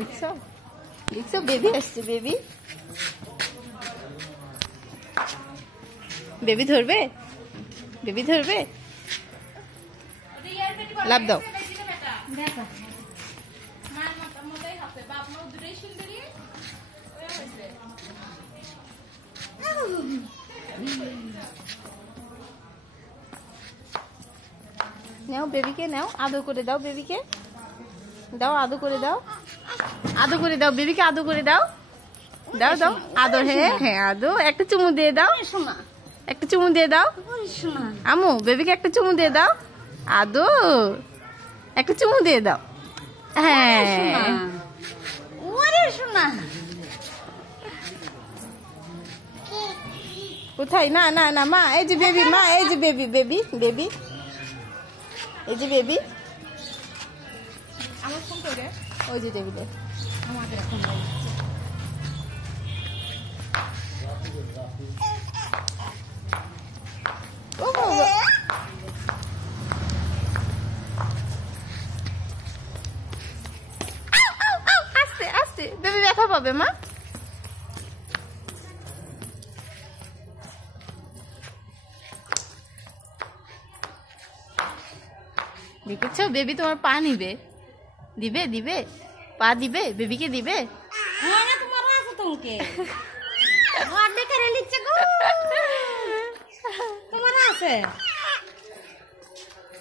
দেখছো দেখছো বেবি আসছে বেবি বেবি ধরবে বেবি ধরবে লাভ দাও নাও বেবিকে নাও আদর করে দাও বেবিকে দাও আদর করে দাও বেবিকে আদর করে দাও দাও দাও আদর হ্যাঁ হ্যাঁ আদর একটা চুমু দিয়ে দাও একটা চুমু দিয়ে দাও আমু বেবিকে একটা চুমু দিয়ে দাও আদর একটা চুমু দিয়ে দাও হ্যাঁ কোথায় না না না মা এই যে বেবি মা এই যে বেবি বেবি বেবি এই যে বেবি আমার ফোন করে ওই যে টেবিলে আমাদের এখন ও বাবা আস্তে আস্তে বেবি ব্যথা পাবে মা দেখেছো বেবি তোমার পা নিবে দিবে দিবে পা দিবে বেবিকে দিবে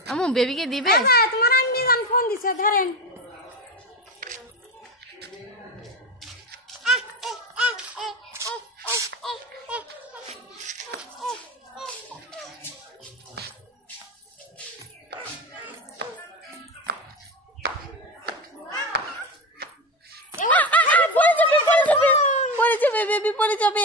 আমু বেবিকে দিবে তোমার আম্মি জান ফোন দিছে ধরেন পড়ে যাবে বেবি পড়ে যাবে